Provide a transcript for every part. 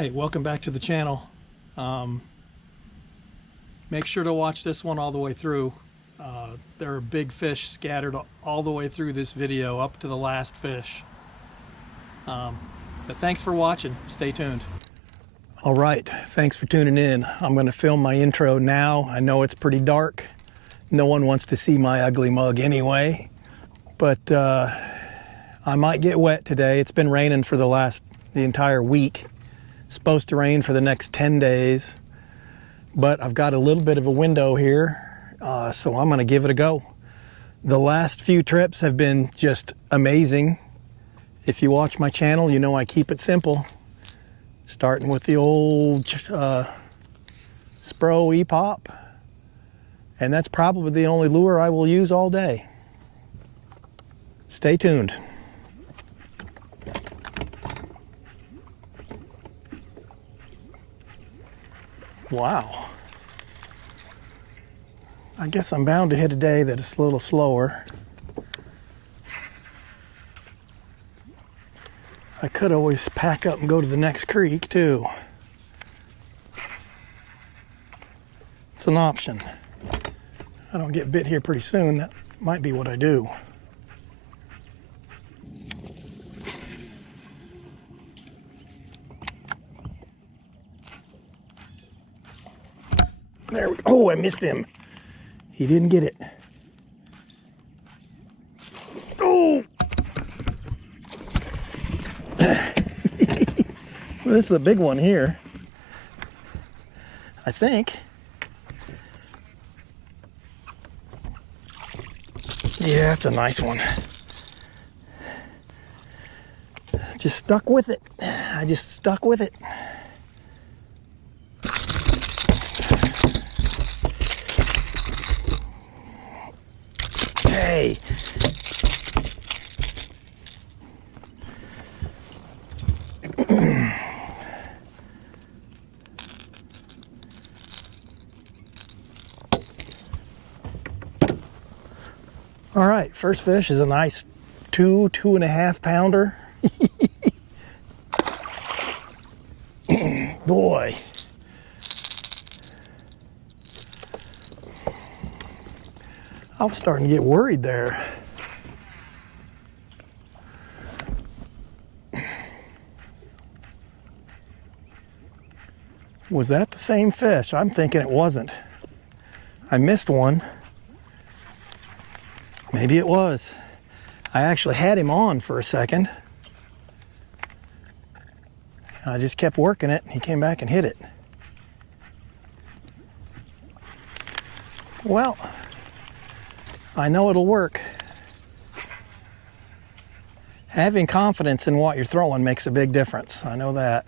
right, welcome back to the channel. Make sure to watch this one all the way through. There are big fish scattered all the way through this video up to the last fish. But thanks for watching. Stay tuned. All right, thanks for tuning in. I'm going to film my intro now. I know it's pretty dark. No one wants to see my ugly mug anyway. But I might get wet today. It's been raining for the entire week. It's supposed to rain for the next 10 days. But I've got a little bit of a window here, so I'm going to give it a go. The last few trips have been just amazing. If you watch my channel, you know I keep it simple. Starting with the old Spro E-Pop. And that's probably the only lure I will use all day. Stay tuned. Wow. I guess I'm bound to hit a day that is a little slower. I could always pack up and go to the next creek too. It's an option. I don't get bit here pretty soon. That might be what I do. There we go. Oh, I missed him. He didn't get it. Oh! Well, this is a big one here. I think. Yeah, it's a nice one. Just stuck with it. I just stuck with it. Hey. All right, first fish is a nice 2.5 pounder. Boy. I was starting to get worried there. Was that the same fish? I'm thinking it wasn't. I missed one. Maybe it was. I actually had him on for a second. I just kept working it. He came back and hit it. Well, I know it'll work. Having confidence in what you're throwing makes a big difference. I know that.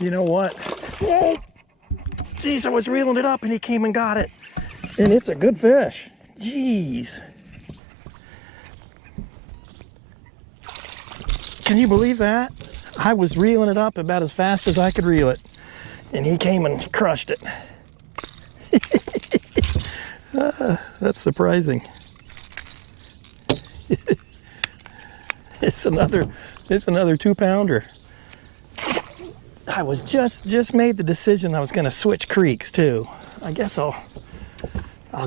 You know what? Whoa! Jeez, I was reeling it up and he came and got it. And it's a good fish. Jeez. Can you believe that? I was reeling it up about as fast as I could reel it. And he came and crushed it. That's surprising. It's another 2-pounder. I was just made the decision I was going to switch creeks too. I guess I'll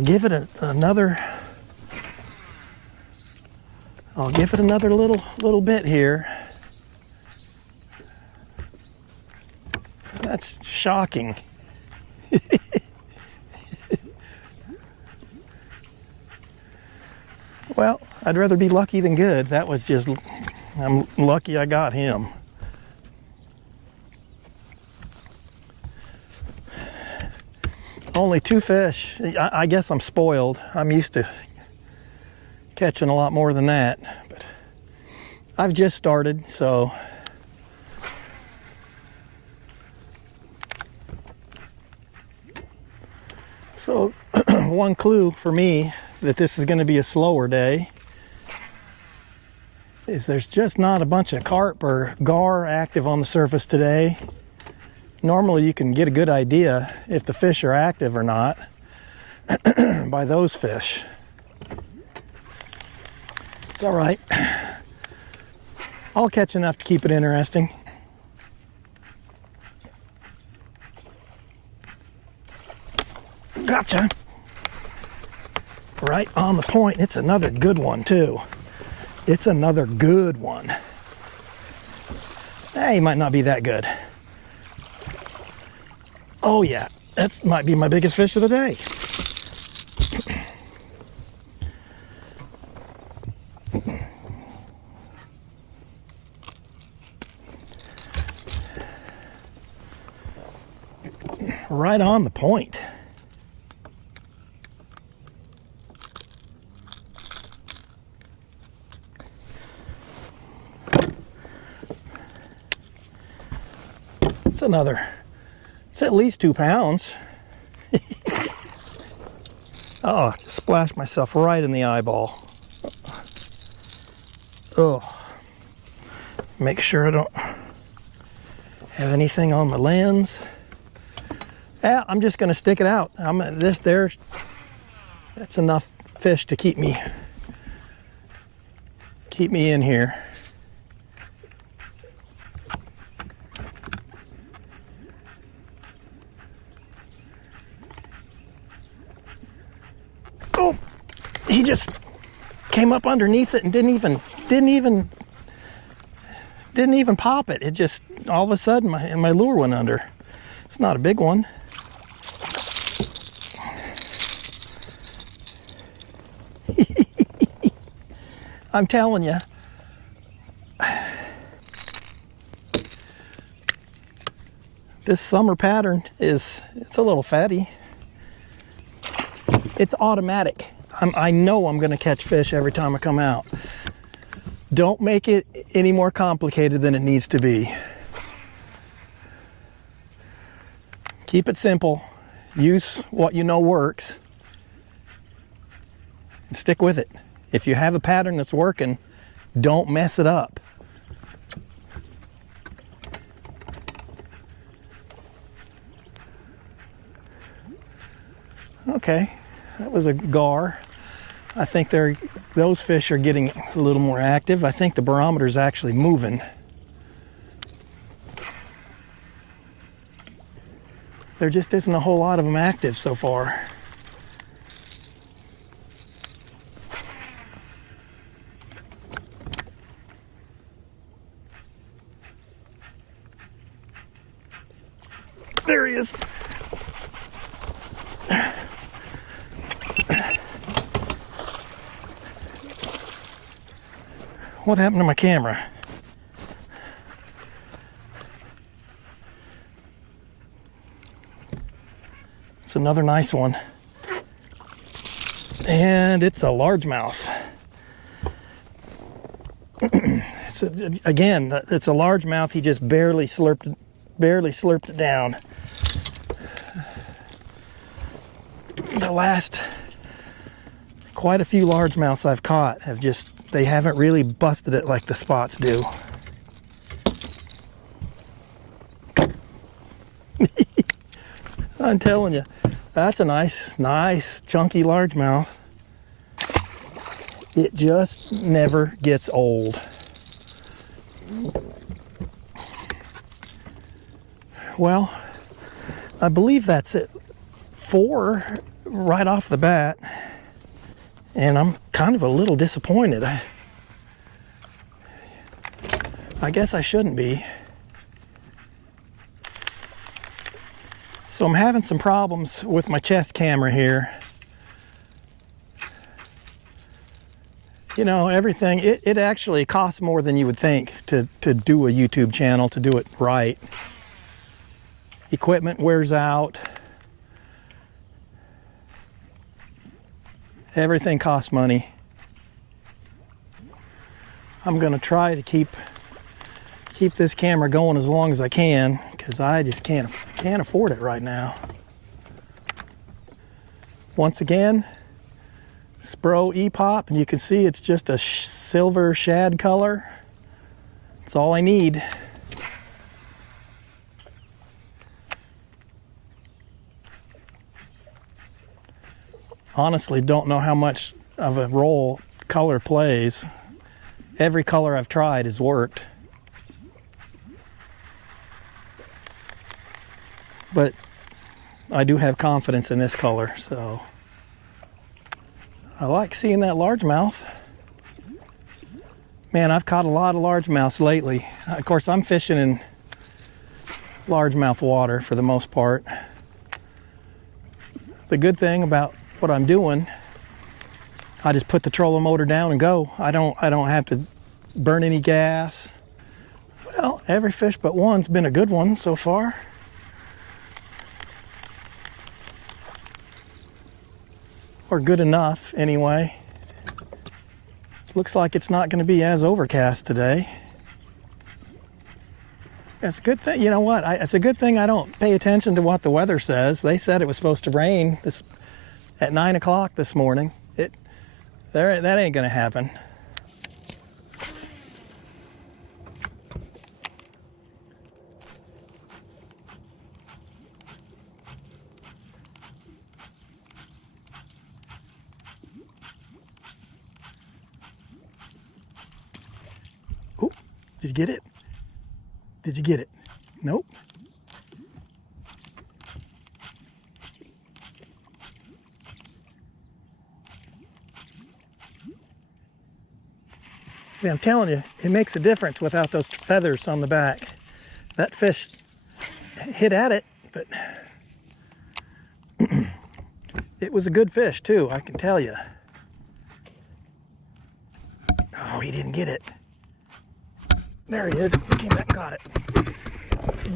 give it another. I'll give it another little bit here. That's shocking. Well, I'd rather be lucky than good. That was just, I'm lucky I got him. Only 2 fish. I guess I'm spoiled. I'm used to catching a lot more than that. But I've just started, so So one clue for me that this is going to be a slower day is there's just not a bunch of carp or gar active on the surface today. Normally you can get a good idea if the fish are active or not by those fish. It's all right. I'll catch enough to keep it interesting. Gotcha. Right on the point. It's another good one too. It's another good one. He might not be that good. Oh yeah, that might be my biggest fish of the day. Right on the point. It's at least 2 pounds. Oh, I just splashed myself right in the eyeball. Oh, make sure I don't have anything on my lens. Yeah, I'm just gonna stick it out. That's enough fish to keep me in here. Oh, he just came up underneath it and didn't even pop it. It just all of a sudden my lure went under. It's not a big one. I'm telling you. This summer pattern it's a little fatty. It's automatic. I know I'm gonna catch fish every time I come out. Don't make it any more complicated than it needs to be. Keep it simple. Use what you know works and stick with it. If you have a pattern that's working, don't mess it up. Okay, that was a gar. I think those fish are getting a little more active. I think the barometer's actually moving. There just isn't a whole lot of them active so far. There he is. What happened to my camera? It's another nice one. And it's a largemouth. It's a largemouth. He just barely slurped it down. Quite a few largemouths I've caught they haven't really busted it like the spots do. I'm telling you, that's a nice chunky largemouth. It just never gets old. Well, I believe that's it. 4 right off the bat. And I'm kind of a little disappointed. I guess I shouldn't be. So I'm having some problems with my chest camera here. You know, everything, it actually costs more than you would think to do a YouTube channel, to do it right. Equipment wears out. Everything costs money. I'm gonna try to keep this camera going as long as I can, because I just can't afford it right now. Once again, Spro E-Pop, and you can see it's just a silver shad color. That's all I need. Honestly, don't know how much of a role color plays. Every color I've tried has worked. But I do have confidence in this color, so I like seeing that largemouth. Man, I've caught a lot of largemouths lately. Of course, I'm fishing in largemouth water for the most part. The good thing about what I'm doing, I just put the trolling motor down and go. I don't have to burn any gas. Well, every fish but one's been a good one so far. Or good enough anyway. Looks like it's not going to be as overcast today. It's a good thing, you know what? It's a good thing I don't pay attention to what the weather says. They said it was supposed to rain at 9 o'clock this morning. That ain't gonna happen. Oh, did you get it? Did you get it? Nope. Yeah, I'm telling you, it makes a difference without those feathers on the back. That fish hit at it, but it was a good fish too, I can tell you. Oh, he didn't get it. There he is. He came back and got it.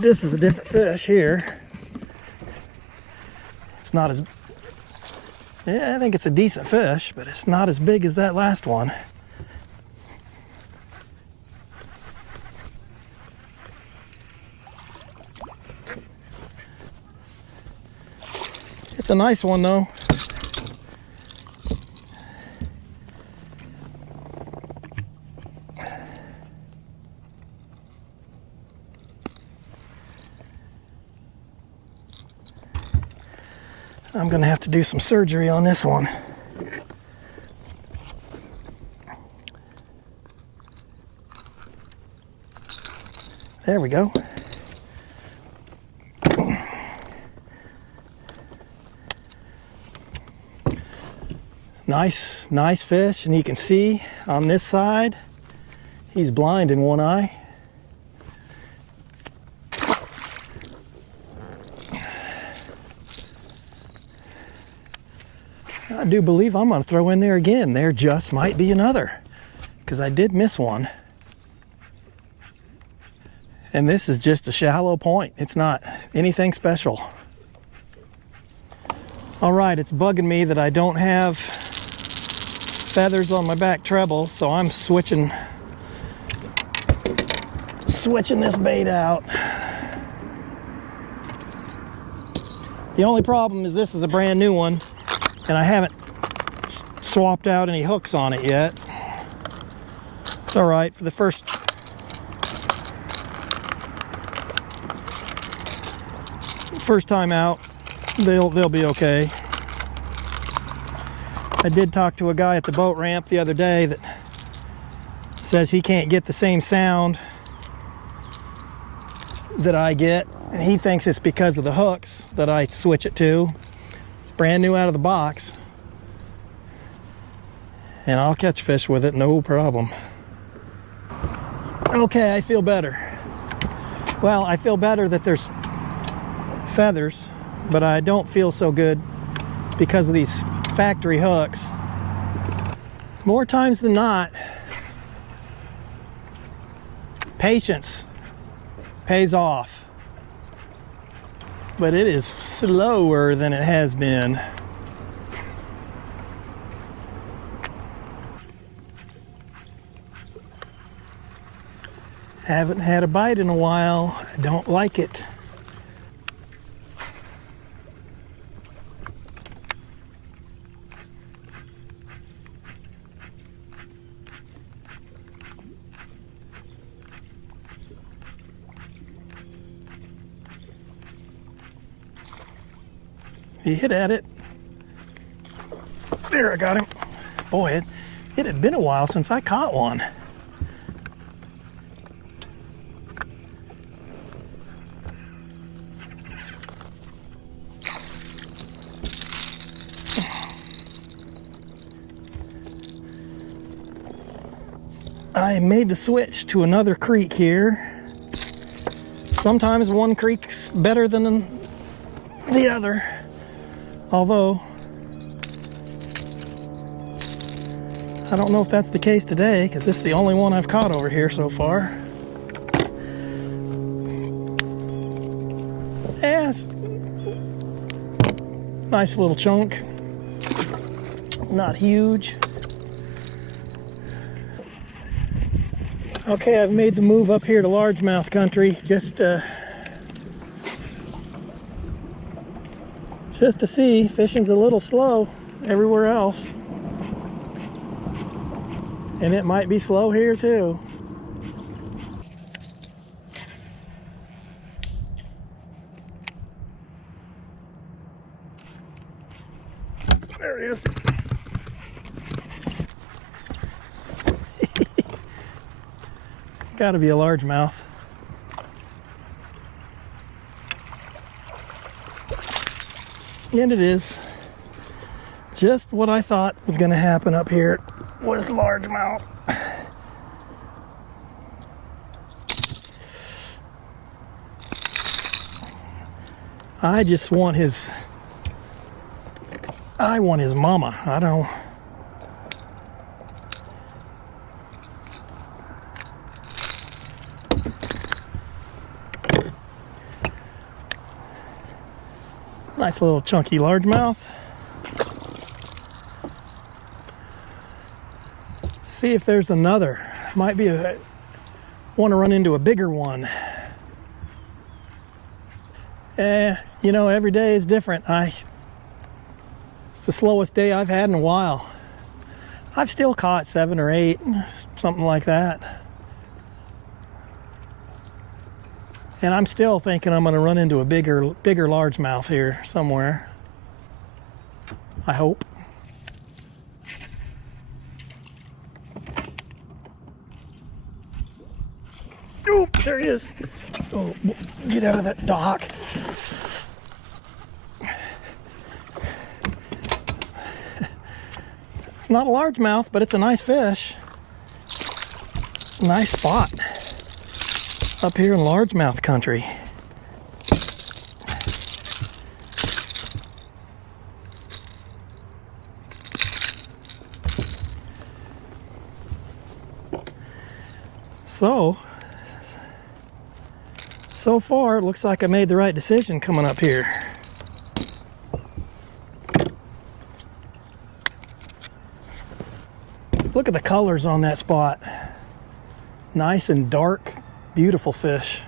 This is a different fish here. It's not as... Yeah, I think it's a decent fish, but it's not as big as that last one. It's a nice one though. I'm gonna have to do some surgery on this one. There we go. Nice fish, and you can see on this side, he's blind in one eye. I do believe I'm going to throw in there again. There just might be another, because I did miss one. And this is just a shallow point. It's not anything special. All right, it's bugging me that I don't have feathers on my back treble, so I'm switching this bait out. The only problem is this is a brand new one, and I haven't swapped out any hooks on it yet. It's all right for the first time out. They'll be okay. I did talk to a guy at the boat ramp the other day that says he can't get the same sound that I get, and he thinks it's because of the hooks that I switch it to. It's brand new out of the box, and I'll catch fish with it, no problem. Okay, I feel better. Well, I feel better that there's feathers, but I don't feel so good because of these factory hooks. More times than not, patience pays off, but it is slower than it has been. Haven't had a bite in a while. I don't like it. You hit at it. There, I got him. Boy, it had been a while since I caught one. I made the switch to another creek here. Sometimes one creek's better than the other, although I don't know if that's the case today, because this is the only one I've caught over here so far. Yes, nice little chunk, not huge. Okay, I've made the move up here to largemouth country just to see. Fishing's a little slow everywhere else, and it might be slow here too. There it is. Got to be a largemouth. And it is. Just what I thought was going to happen up here was largemouth. I just want his... I want his mama. I don't... Nice little chunky largemouth. See if there's another. Might be want to run into a bigger one. You know, every day is different. It's the slowest day I've had in a while. I've still caught 7 or 8, something like that. And I'm still thinking I'm going to run into a bigger largemouth here somewhere. I hope. Oh, there he is. Oh, get out of that dock. It's not a largemouth, but it's a nice fish. Nice spot up here in largemouth country. So far it looks like I made the right decision coming up here. Look at the colors on that spot. Nice and dark, beautiful fish.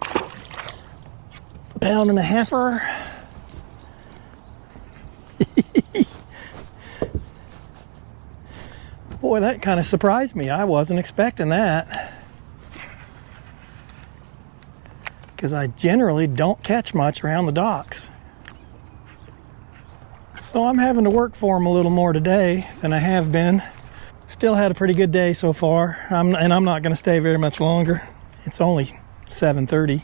1.5 pounds. Boy, that kind of surprised me. I wasn't expecting that, because I generally don't catch much around the docks. So I'm having to work for them a little more today than I have been. Still had a pretty good day so far, and I'm not going to stay very much longer. It's only 7:30.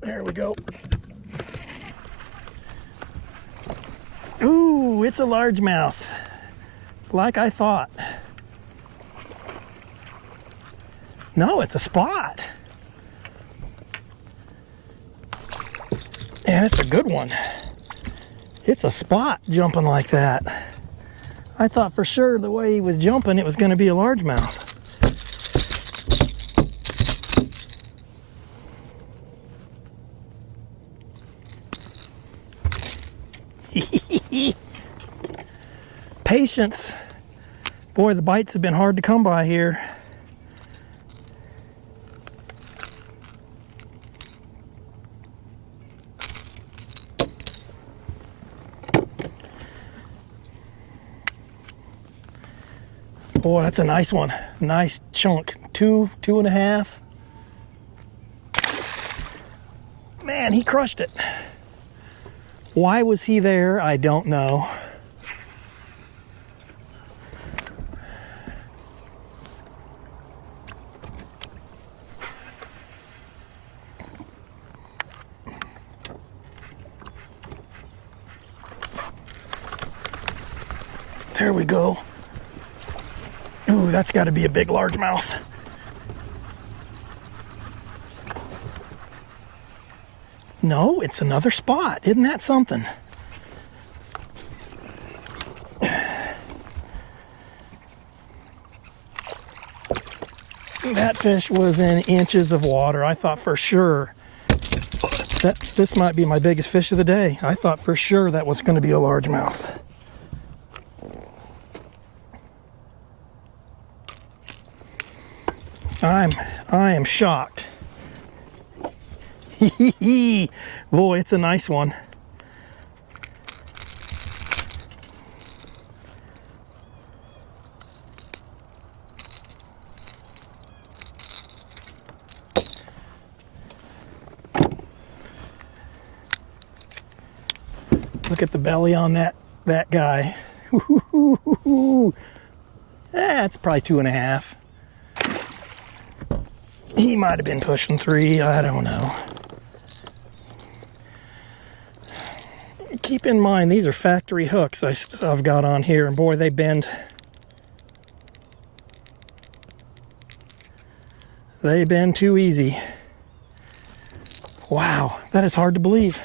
There we go. Ooh, it's a largemouth, like I thought. No, it's a spot. And it's a good one. It's a spot jumping like that. I thought for sure the way he was jumping it was going to be a largemouth. Patience. Boy, the bites have been hard to come by here. Boy, that's a nice one. Nice chunk. 2.5. Man, he crushed it. Why was he there? I don't know. There we go. Ooh, that's got to be a big largemouth. No, it's another spot. Isn't that something? That fish was in inches of water. I thought for sure that this might be my biggest fish of the day. I thought for sure that was going to be a largemouth. I am shocked. Boy, it's a nice one. Look at the belly on that guy. That's probably 2.5. He might have been pushing 3, I don't know. Keep in mind, these are factory hooks I've got on here, and boy, they bend. They bend too easy. Wow, that is hard to believe.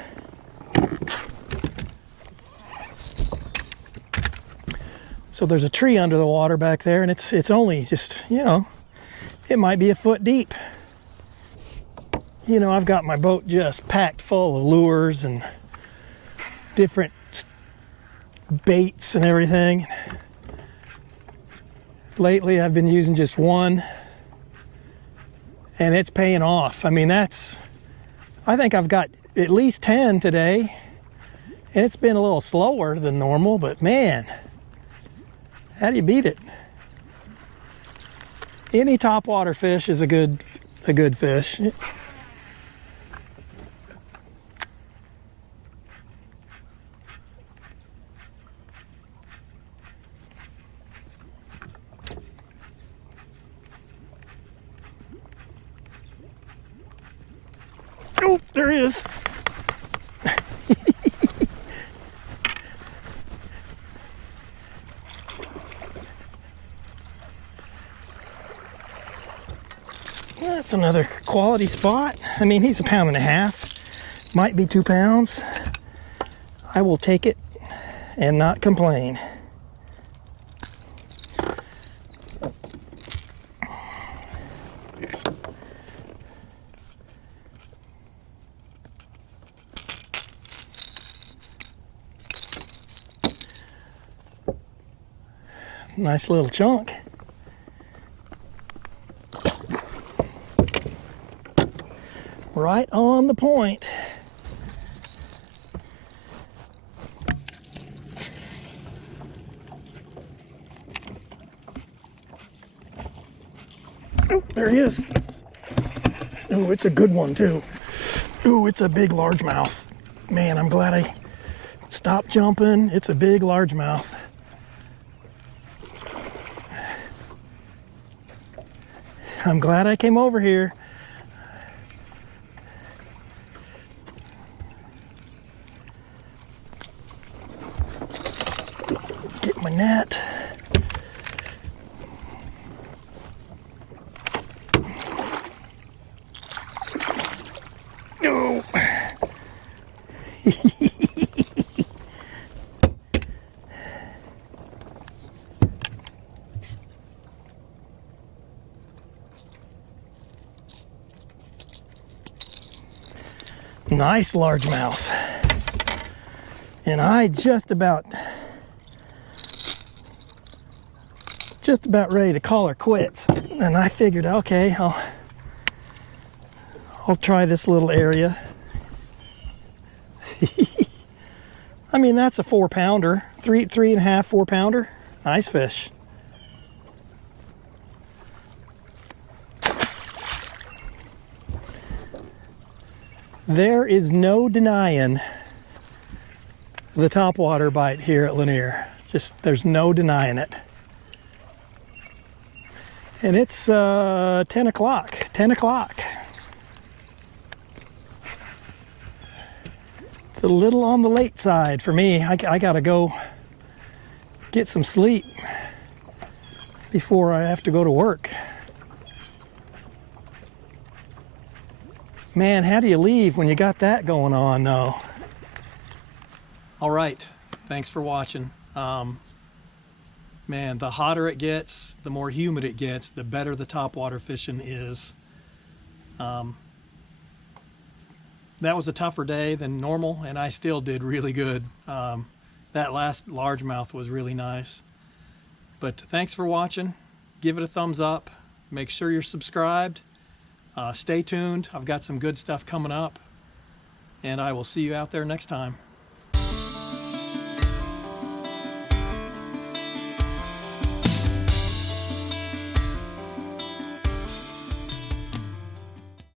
So there's a tree under the water back there, and it's only just, you know, it might be a foot deep. You know, I've got my boat just packed full of lures and different baits and everything. Lately, I've been using just one, and it's paying off. I mean, I think I've got at least 10 today, and it's been a little slower than normal, but man, how do you beat it? Any topwater fish is a good fish. Oh, there he is. That's another quality spot. I mean, he's 1.5 pounds. Might be 2 pounds. I will take it and not complain. Nice little chunk. Right on the point. Oh, there he is. Oh, it's a good one too. Oh, it's a big largemouth. Man, I'm glad I stopped jumping. It's a big largemouth. I'm glad I came over here. Get my net. No. Nice largemouth. And I just about ready to call her quits. And I figured, okay, I'll try this little area. I mean, that's a 4 pounder, 3.5, 4 pounder. Nice fish. There is no denying the topwater bite here at Lanier. There's no denying it. And it's 10 o'clock. It's a little on the late side for me. I gotta go get some sleep before I have to go to work. Man, how do you leave when you got that going on, though? All right, thanks for watching. Man, the hotter it gets, the more humid it gets, the better the topwater fishing is. That was a tougher day than normal, and I still did really good. That last largemouth was really nice. But thanks for watching. Give it a thumbs up. Make sure you're subscribed. Stay tuned. I've got some good stuff coming up, and I will see you out there next time.